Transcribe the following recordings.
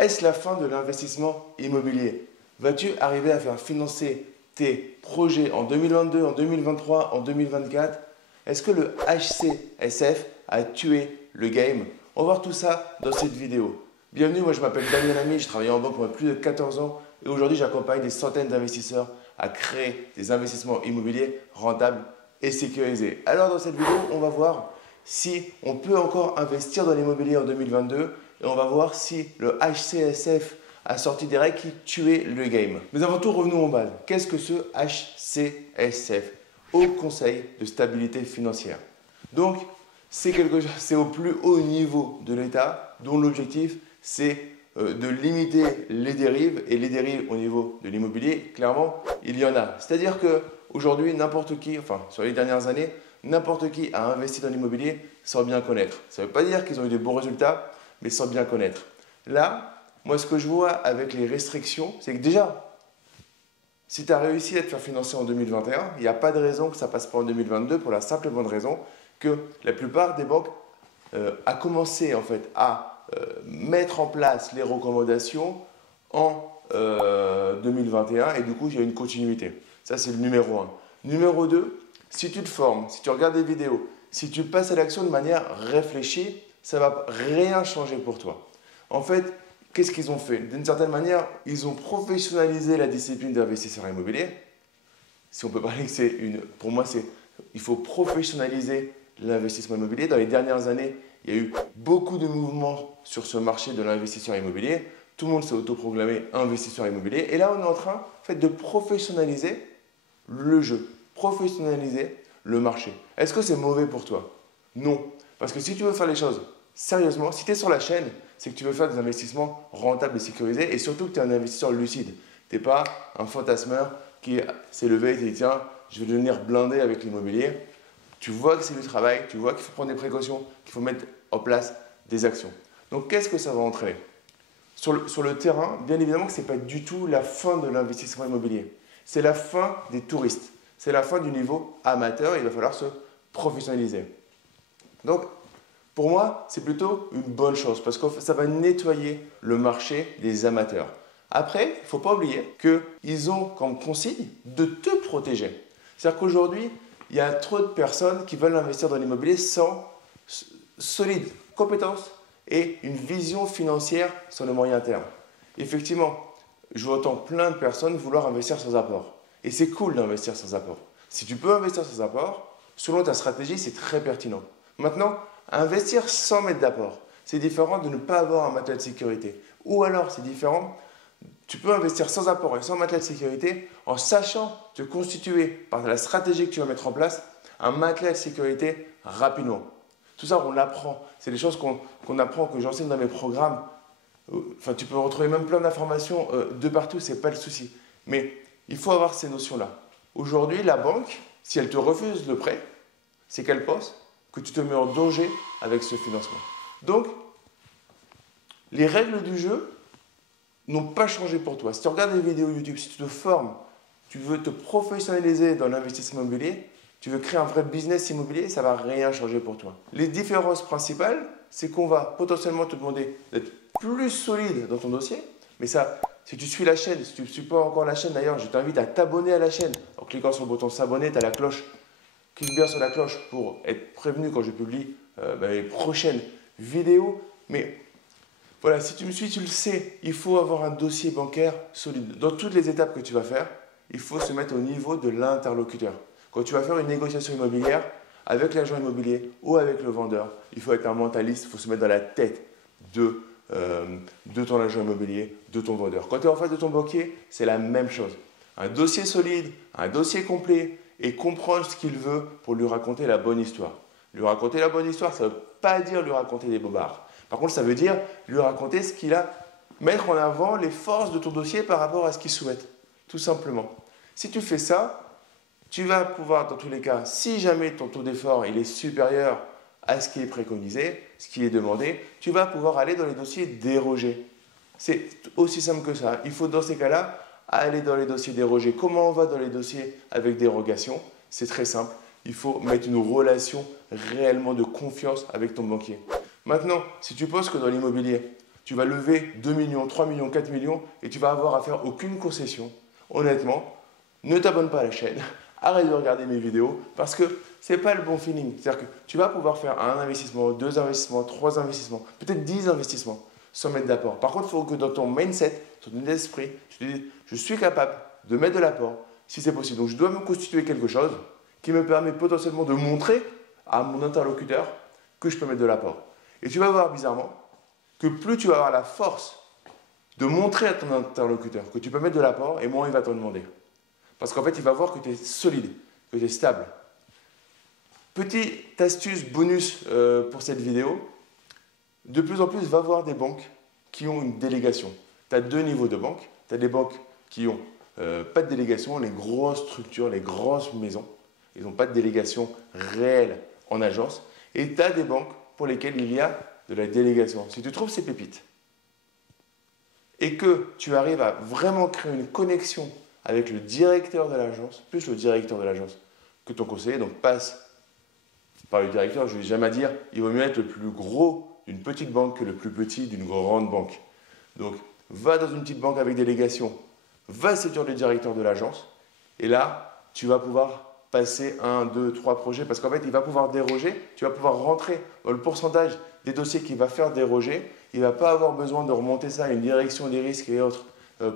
Est-ce la fin de l'investissement immobilier? Vas-tu arriver à faire financer tes projets en 2022, en 2023, en 2024? Est-ce que le HCSF a tué le game? On va voir tout ça dans cette vidéo. Bienvenue, moi je m'appelle Daniel Ami, je travaille en banque pendant plus de 14 ans et aujourd'hui j'accompagne des centaines d'investisseurs à créer des investissements immobiliers rentables et sécurisés. Alors dans cette vidéo, on va voir si on peut encore investir dans l'immobilier en 2022 et on va voir si le HCSF a sorti des règles qui tuaient le game. Mais avant tout, revenons aux bases. Qu'est-ce que ce HCSF? Haut Conseil de stabilité financière. Donc, c'est au plus haut niveau de l'État dont l'objectif c'est de limiter les dérives et les dérives au niveau de l'immobilier, clairement, il y en a. C'est-à-dire qu'aujourd'hui, n'importe qui, enfin sur les dernières années, n'importe qui a investi dans l'immobilier sans bien connaître. Ça ne veut pas dire qu'ils ont eu de bons résultats, mais sans bien connaître. Là, moi ce que je vois avec les restrictions, c'est que déjà, si tu as réussi à te faire financer en 2021, il n'y a pas de raison que ça passe pas en 2022 pour la simple et bonne raison que la plupart des banques a commencé en fait à mettre en place les recommandations en 2021 et du coup il y a une continuité. Ça c'est le numéro 1. Numéro 2, si tu te formes, si tu regardes des vidéos, si tu passes à l'action de manière réfléchie, ça ne va rien changer pour toi. En fait, qu'est-ce qu'ils ont fait? D'une certaine manière, ils ont professionnalisé la discipline d'investisseur immobilier. Si on peut parler que c'est pour moi, il faut professionnaliser l'investissement immobilier. Dans les dernières années, il y a eu beaucoup de mouvements sur ce marché de l'investisseur immobilier. Tout le monde s'est autoproclamé investisseur immobilier. Et là, on est en train en fait, de professionnaliser le jeu, professionnaliser le marché. Est-ce que c'est mauvais pour toi? Non. Parce que si tu veux faire les choses sérieusement, si tu es sur la chaîne, c'est que tu veux faire des investissements rentables et sécurisés et surtout que tu es un investisseur lucide. Tu n'es pas un fantasmeur qui s'est levé et qui dit tiens, je vais devenir blindé avec l'immobilier. Tu vois que c'est du travail, tu vois qu'il faut prendre des précautions, qu'il faut mettre en place des actions. Donc qu'est-ce que ça va entraîner? Sur le terrain, bien évidemment que ce n'est pas du tout la fin de l'investissement immobilier. C'est la fin des touristes. C'est la fin du niveau amateur et il va falloir se professionnaliser. Donc, pour moi, c'est plutôt une bonne chose parce que ça va nettoyer le marché des amateurs. Après, il ne faut pas oublier qu'ils ont comme consigne de te protéger. C'est-à-dire qu'aujourd'hui, il y a trop de personnes qui veulent investir dans l'immobilier sans solides compétences et une vision financière sur le moyen terme. Effectivement, je vois autant plein de personnes vouloir investir sans apport. Et c'est cool d'investir sans apport. Si tu peux investir sans apport, selon ta stratégie, c'est très pertinent. Maintenant, investir sans mettre d'apport, c'est différent de ne pas avoir un matelas de sécurité. Ou alors, c'est différent, tu peux investir sans apport et sans matelas de sécurité en sachant te constituer par la stratégie que tu vas mettre en place un matelas de sécurité rapidement. Tout ça, on l'apprend. C'est des choses qu'on apprend, que j'enseigne dans mes programmes. Enfin, tu peux retrouver même plein d'informations de partout, ce n'est pas le souci. Mais il faut avoir ces notions-là. Aujourd'hui, la banque, si elle te refuse le prêt, c'est qu'elle pense que tu te mets en danger avec ce financement. Donc, les règles du jeu n'ont pas changé pour toi. Si tu regardes des vidéos YouTube, si tu te formes, tu veux te professionnaliser dans l'investissement immobilier, tu veux créer un vrai business immobilier, ça ne va rien changer pour toi. Les différences principales, c'est qu'on va potentiellement te demander d'être plus solide dans ton dossier. Mais ça, si tu suis la chaîne, si tu ne suis pas encore la chaîne d'ailleurs, je t'invite à t'abonner à la chaîne. En cliquant sur le bouton s'abonner, tu as la cloche. Clique bien sur la cloche pour être prévenu quand je publie les prochaines vidéos. Mais voilà, si tu me suis, tu le sais, il faut avoir un dossier bancaire solide. Dans toutes les étapes que tu vas faire, il faut se mettre au niveau de l'interlocuteur. Quand tu vas faire une négociation immobilière avec l'agent immobilier ou avec le vendeur, il faut être un mentaliste, il faut se mettre dans la tête de ton agent immobilier, de ton vendeur. Quand tu es en face de ton banquier, c'est la même chose. Un dossier solide, un dossier complet et comprendre ce qu'il veut pour lui raconter la bonne histoire. Lui raconter la bonne histoire, ça ne veut pas dire lui raconter des bobards. Par contre, ça veut dire lui raconter ce qu'il a, mettre en avant les forces de ton dossier par rapport à ce qu'il souhaite, tout simplement. Si tu fais ça, tu vas pouvoir, dans tous les cas, si jamais ton taux d'effort il est supérieur à ce qui est préconisé, ce qui est demandé, tu vas pouvoir aller dans les dossiers dérogés. C'est aussi simple que ça. Il faut dans ces cas-là aller dans les dossiers dérogés. Comment on va dans les dossiers avec dérogation? C'est très simple. Il faut mettre une relation réellement de confiance avec ton banquier. Maintenant, si tu penses que dans l'immobilier, tu vas lever 2 millions, 3 millions, 4 millions et tu vas avoir à faire aucune concession. Honnêtement, ne t'abonne pas à la chaîne, arrête de regarder mes vidéos parce que ce n'est pas le bon feeling. C'est-à-dire que tu vas pouvoir faire un investissement, 2 investissements, 3 investissements, peut-être 10 investissements sans mettre d'apport. Par contre, il faut que dans ton mindset, ton esprit, tu te dises je suis capable de mettre de l'apport si c'est possible. Donc, je dois me constituer quelque chose qui me permet potentiellement de montrer à mon interlocuteur que je peux mettre de l'apport. Et tu vas voir bizarrement que plus tu vas avoir la force de montrer à ton interlocuteur que tu peux mettre de l'apport, et moins il va t'en demander. Parce qu'en fait, il va voir que tu es solide, que tu es stable. Petite astuce bonus pour cette vidéo. De plus en plus, va voir des banques qui ont une délégation. Tu as 2 niveaux de banques. Tu as des banques qui n'ont pas de délégation, les grosses structures, les grosses maisons. Ils n'ont pas de délégation réelle en agence. Et tu as des banques pour lesquelles il y a de la délégation. Si tu trouves ces pépites et que tu arrives à vraiment créer une connexion avec le directeur de l'agence, plus le directeur de l'agence que ton conseiller, donc passe par le directeur, je ne vais jamais dire, il vaut mieux être le plus gros d'une petite banque que le plus petit d'une grande banque. Donc, va dans une petite banque avec délégation, va séduire le directeur de l'agence, et là, tu vas pouvoir passer 1, 2, 3 projets, parce qu'en fait, il va pouvoir déroger, tu vas pouvoir rentrer dans le pourcentage des dossiers qu'il va faire déroger, il ne va pas avoir besoin de remonter ça à une direction des risques et autres,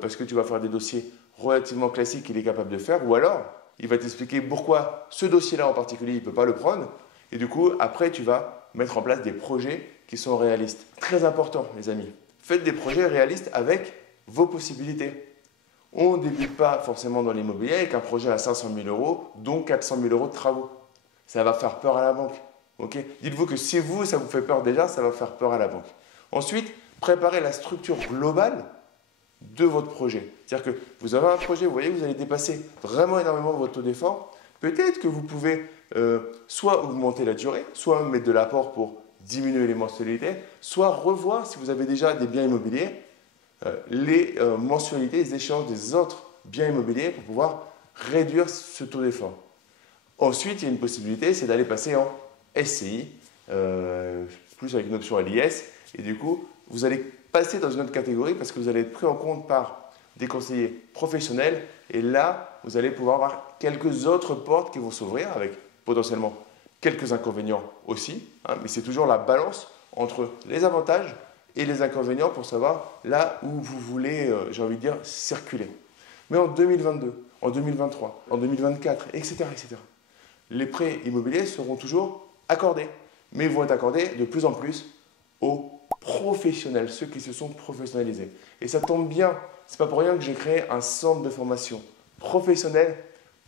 parce que tu vas faire des dossiers relativement classiques qu'il est capable de faire, ou alors, il va t'expliquer pourquoi ce dossier-là en particulier, il ne peut pas le prendre, et du coup, après, tu vas mettre en place des projets qui sont réalistes. Très important, les amis. Faites des projets réalistes avec vos possibilités. On ne débute pas forcément dans l'immobilier avec un projet à 500 000 euros, dont 400 000 euros de travaux. Ça va faire peur à la banque. Okay, dites-vous que si vous, ça vous fait peur déjà, ça va faire peur à la banque. Ensuite, préparez la structure globale de votre projet. C'est-à-dire que vous avez un projet, vous voyez, vous allez dépasser vraiment énormément votre taux d'effort. Peut-être que vous pouvez soit augmenter la durée, soit mettre de l'apport pour diminuer les mensualités, soit revoir, si vous avez déjà des biens immobiliers, les mensualités, les échéances des autres biens immobiliers pour pouvoir réduire ce taux d'effort. Ensuite, il y a une possibilité, c'est d'aller passer en SCI, plus avec une option à l'IS, et du coup, vous allez passer dans une autre catégorie parce que vous allez être pris en compte par des conseillers professionnels, et là, vous allez pouvoir avoir quelques autres portes qui vont s'ouvrir avec potentiellement quelques inconvénients aussi, hein, mais c'est toujours la balance entre les avantages et les inconvénients pour savoir là où vous voulez, j'ai envie de dire, circuler. Mais en 2022, en 2023, en 2024, etc., les prêts immobiliers seront toujours accordés, mais ils vont être accordés de plus en plus aux professionnels, ceux qui se sont professionnalisés. Et ça tombe bien, c'est pas pour rien que j'ai créé un centre de formation professionnel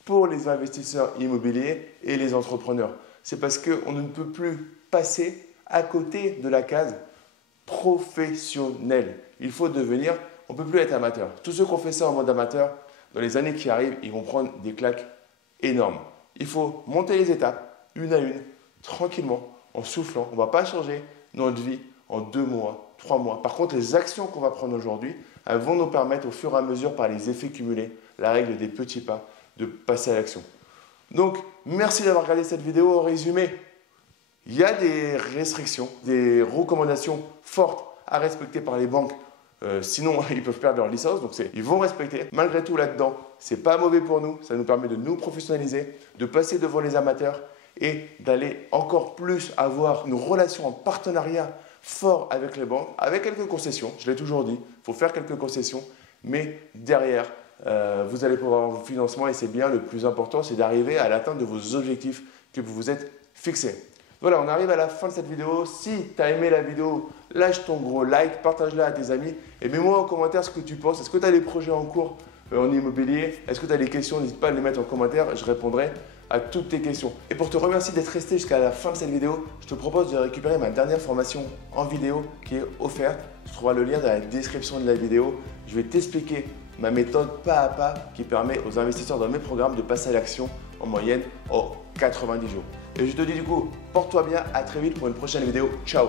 pour les investisseurs immobiliers et les entrepreneurs. C'est parce qu'on ne peut plus passer à côté de la case professionnel. Il faut devenir, on ne peut plus être amateur. Tous ceux qui ont fait ça en mode amateur, dans les années qui arrivent, ils vont prendre des claques énormes. Il faut monter les étapes, une à une, tranquillement, en soufflant. On ne va pas changer notre vie en 2 mois, 3 mois. Par contre, les actions qu'on va prendre aujourd'hui, elles vont nous permettre au fur et à mesure, par les effets cumulés, la règle des petits pas, de passer à l'action. Donc, merci d'avoir regardé cette vidéo. En résumé, il y a des restrictions, des recommandations fortes à respecter par les banques. Sinon, ils peuvent perdre leur licence. Donc, ils vont respecter. Malgré tout, là-dedans, ce n'est pas mauvais pour nous. Ça nous permet de nous professionnaliser, de passer devant les amateurs et d'aller encore plus avoir une relation en partenariat fort avec les banques, avec quelques concessions. Je l'ai toujours dit, il faut faire quelques concessions. Mais derrière, vous allez pouvoir avoir vos financements et c'est bien, le plus important, c'est d'arriver à l'atteinte de vos objectifs que vous vous êtes fixés. Voilà, on arrive à la fin de cette vidéo. Si tu as aimé la vidéo, lâche ton gros like, partage-la à tes amis et mets-moi en commentaire ce que tu penses. Est-ce que tu as des projets en cours en immobilier? Est-ce que tu as des questions? N'hésite pas à les mettre en commentaire, je répondrai à toutes tes questions. Et pour te remercier d'être resté jusqu'à la fin de cette vidéo, je te propose de récupérer ma dernière formation en vidéo qui est offerte. Tu trouveras le lien dans la description de la vidéo. Je vais t'expliquer ma méthode pas à pas qui permet aux investisseurs dans mes programmes de passer à l'action en moyenne en 90 jours. Et je te dis du coup, porte-toi bien, à très vite pour une prochaine vidéo. Ciao!